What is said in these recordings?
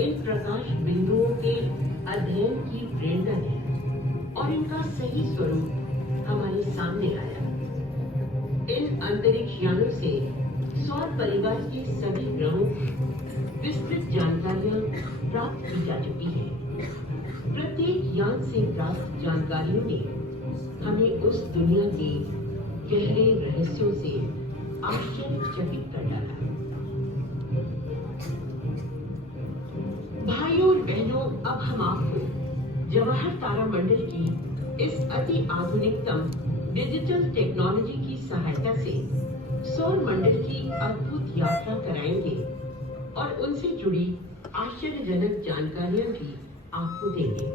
इन प्रकाश बिंदुओं के अध्ययन की प्रेरणा दी और इनका सही स्वरूप हमारे सामने आया। इन अंतरिक्ष यानों से सौर परिवार के सभी ग्रहों की विस्तृत जानकारियां प्राप्त की जा चुकी है। प्रत्येक यान से प्राप्त जानकारियों ने हमें उस दुनिया के गहरे रहस्यों से आश्चर्यचकित कर डाला। भाइयों और बहनों, अब हम आपको जवाहर तारामंडल की इस अति आधुनिकतम डिजिटल टेक्नोलॉजी की सहायता से सौर मंडल की अद्भुत यात्रा कराएंगे और उनसे जुड़ी आश्चर्यजनक जानकारियां भी आपको देंगे।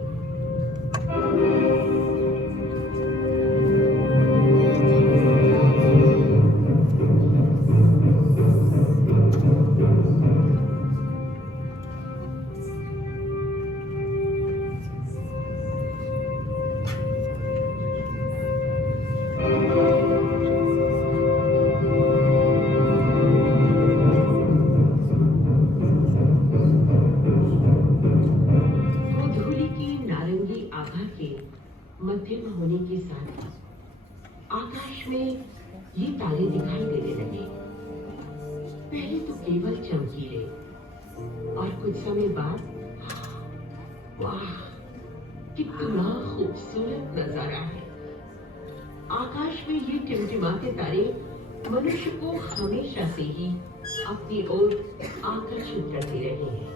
मध्यम होने के साथ ही आकाश में ये तारे दिखाई देने लगे। पहले तो केवल चमकीले और कुछ समय बाद वाह, कितना खूबसूरत नजारा है। आकाश में ये टिमटिमाते तारे मनुष्य को हमेशा से ही अपनी ओर आकर्षित करते रहे हैं।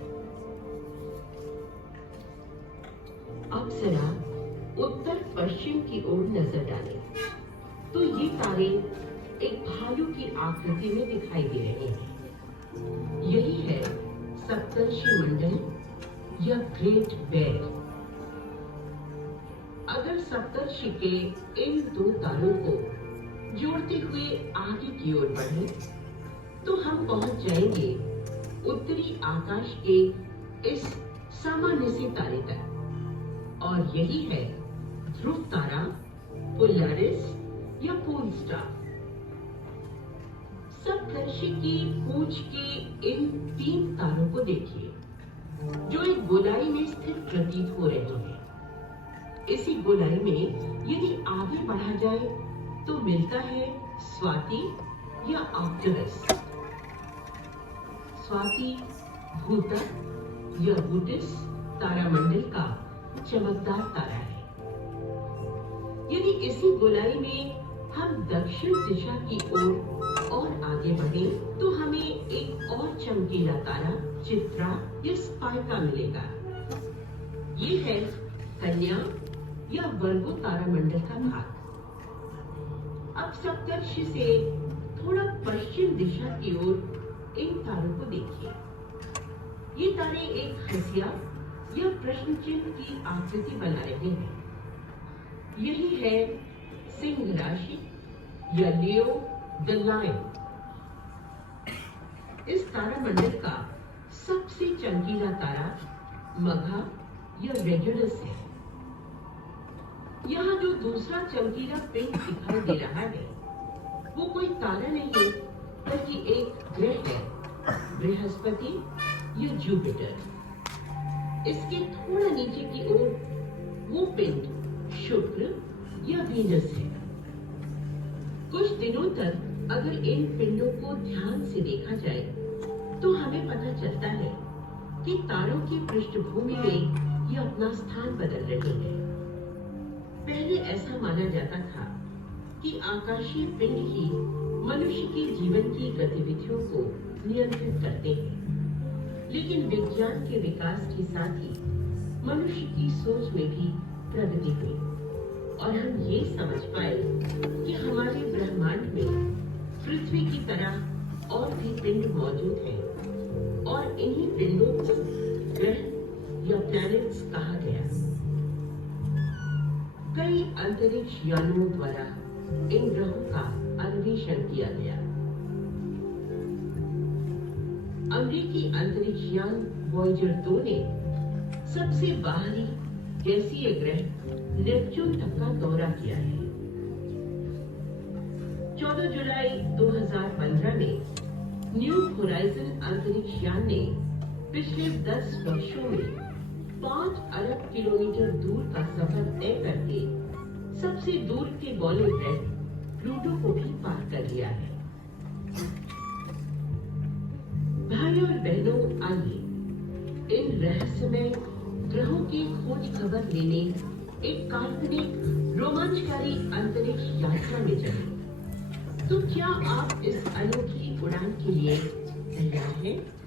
अब जरा उत्तर पश्चिम की ओर नजर डालें तो ये तारे एक भालू की आकृति में दिखाई दे रहे हैं। यही है सप्तर्षि मंडल या ग्रेट बेर। अगर सप्तर्षि के इन दो तारों को जोड़ते हुए आगे की ओर बढ़े तो हम पहुंच जाएंगे उत्तरी आकाश के इस सामान्य से तारे तक, और यही है ध्रुव तारा, पोलारिस या पोल स्टार। सप्तर्षि की पूंछ के इन 3 तारों को देखिए जो एक गोलाई में स्थिर प्रतीत हो रहे हैं। इसी गोलाई में यदि आगे बढ़ा जाए तो मिलता है स्वाति या आर्क्टुरस। स्वाति भूतक या बूटिस तारामंडल का चमकदार तारा है। यदि इसी गोलाई में हम दक्षिण दिशा की ओर और आगे बढ़े तो हमें एक और चमकीला तारा चित्रा या स्पाइका मिलेगा। ये है कन्या या वर्गो तारामंडल का भाग। अब सप्तर्षि से थोड़ा पश्चिम दिशा की ओर इन तारों को देखिए। ये तारे एक हंसिया या प्रश्न चिन्ह की आकृति बना रहे हैं। यही है सिंह राशि या लियो द लायन। इस तारामंडल का सबसे चमकीला तारा मघा या रेगुलस है। यहाँ जो दूसरा चमकीला पिंड दिखाई दे रहा है वो कोई तारा नहीं बल्कि एक ग्रह है, बृहस्पति या जुपिटर। इसके थोड़ा नीचे की ओर वो पिंड शुक्र या वीनस है। कुछ दिनों तक अगर इन पिंडों को ध्यान से देखा जाए तो हमें पता चलता है कि तारों की पृष्ठभूमि में ये अपना स्थान बदल रहे हैं। पहले ऐसा माना जाता था कि आकाशीय पिंड ही मनुष्य के जीवन की गतिविधियों को नियंत्रित करते हैं, लेकिन विज्ञान के विकास के साथ ही मनुष्य की सोच में भी प्रगति हुई और हम ये समझ पाए कि हमारे ब्रह्मांड में पृथ्वी की तरह और भी पिंड मौजूद हैं और इन्हीं पिंडों को ग्रह या प्लैनेट्स कहा गया। कई अंतरिक्ष यानों द्वारा इन ग्रहों का अन्वेषण किया गया। अमेरिकी अंतरिक्ष यान वॉयेजर 2 ने सबसे बाहरी गैसीय ग्रह नेपच्यून तक का दौरा किया है। 14 जुलाई 2015 में न्यू होराइजन अंतरिक्ष यान ने पिछले 10 वर्षों में 5 अरब किलोमीटर दूर का सफर तय करके सबसे दूर के बॉलिंग ग्रह प्लूटो को भी पार कर लिया है। भाई और बहनों, आइए इन रहस्यमय ग्रहों की खोज खबर लेने एक काल्पनिक रोमांचकारी अंतरिक्ष यात्रा में चले। तो क्या आप इस अनोखी उड़ान के लिए तैयार हैं?